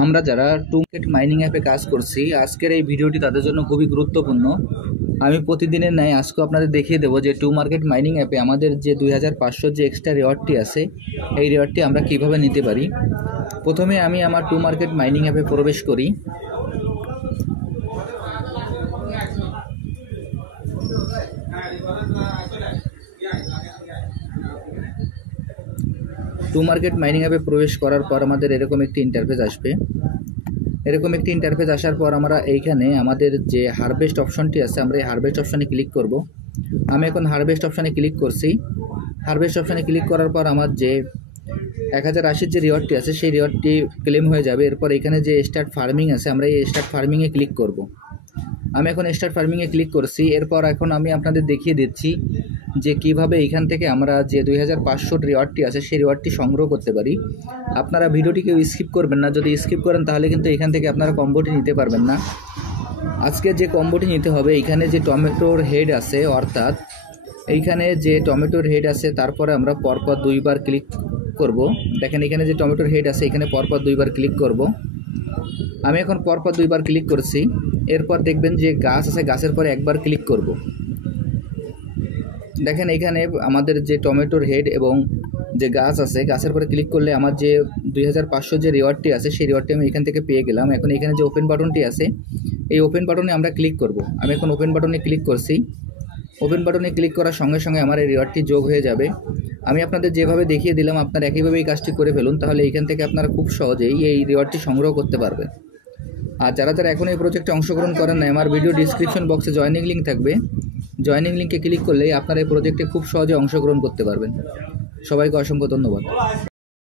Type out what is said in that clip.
আমরা যারা to market mining অ্যাপে কাজ করছি, আজকের এই ভিডিওটি তাদের জন্য খুবই গুরুত্বপূর্ণ। আমি প্রতিদিনের ন্যায় আজকেও আপনাদের দেখিয়ে দেবো যে টু মার্কেট মাইনিং অ্যাপে আমাদের যে 2500 যে এক্সট্রা রিওয়ার্ডটি আছে, এই রিওয়ার্ডটি আমরা কিভাবে নিতে পারি। প্রথমে আমি আমার টু মার্কেট মাইনিং অ্যাপে প্রবেশ করি। টু মার্কেট মাইনিং অ্যাপে প্রবেশ করার পর আমাদের এরকম একটি ইন্টারফেস আসবে। এরকম একটি ইন্টারফেস আসার পর আমরা এইখানে আমাদের যে হারভেস্ট অপশনটি আছে, আমরা এই হারভেস্ট অপশানে ক্লিক করব। আমি এখন হারভেস্ট অপশানে ক্লিক করছি। হারভেস্ট অপশানে ক্লিক করার পর আমার যে 1080 যে রিওয়ার্ডটি আছে, সেই রিওয়ার্ডটি ক্লেম হয়ে যাবে। এরপর এখানে যে স্টার্ট ফার্মিং আছে, আমরা এই স্টার্ট ফার্মিংয়ে ক্লিক করব। আমি এখন স্টার্ট ফার্মিংয়ে ক্লিক করছি। এরপর এখন আমি আপনাদের দেখিয়ে দিচ্ছি যে কিভাবে এইখান থেকে আমরা যে 2500 রিওয়ার্ডটি আছে, সেই রিওয়ার্ডটি সংগ্রহ করতে পারি। আপনারা ভিডিওটি কেউ স্কিপ করবেন না। যদি স্কিপ করেন তাহলে কিন্তু এখান থেকে আপনারা কম্বোটি নিতে পারবেন না। আজকে যে কম্বোটি নিতে হবে, এইখানে যে টমেটোর হেড আছে, অর্থাৎ এইখানে যে টমেটোর হেড আছে, তারপরে আমরা পরপর 2বার ক্লিক করব। দেখেন এখানে যে টমেটোর হেড আছে, এখানে পরপর 2বার ক্লিক করব। আমি এখন পরপর 2বার ক্লিক করছি। এরপর দেখবেন যে গাছ আছে, গাছের পরে একবার ক্লিক করব। দেখেন এখানে আমাদের যে টমেটোর হেড এবং যে গাছ আছে, গাছের পরে ক্লিক করলে আমার যে 2500 যে রিওয়ার্ডটি আছে, সেই রিওয়ার্ডটি আমি এখান থেকে পেয়ে গেলাম। এখন এখানে যে ওপেন বাটনটি আছে, এই ওপেন বাটনে আমরা ক্লিক করব। আমি এখন ওপেন বাটনে ক্লিক করছি। ওপেন বাটনে ক্লিক করার সঙ্গে সঙ্গে আমার এই রিওয়ার্ডটি যোগ হয়ে যাবে। আমি আপনাদের যেভাবে দেখিয়ে দিলাম, আপনারা একইভাবে এই কাজটি করে ফেলুন, তাহলে এইখান থেকে আপনারা খুব সহজেই এই রিওয়ার্ডটি সংগ্রহ করতে পারবেন। আর যারা এখন এই প্রজেক্টে অংশগ্রহণ করেন না, আমার ভিডিও ডিসক্রিপশন বক্সে জয়েনিং লিঙ্ক থাকবে। জয়েনিং লিঙ্কে ক্লিক করলেই আপনারা এই প্রজেক্টে খুব সহজে অংশগ্রহণ করতে পারবেন। সবাইকে অসংখ্য ধন্যবাদ।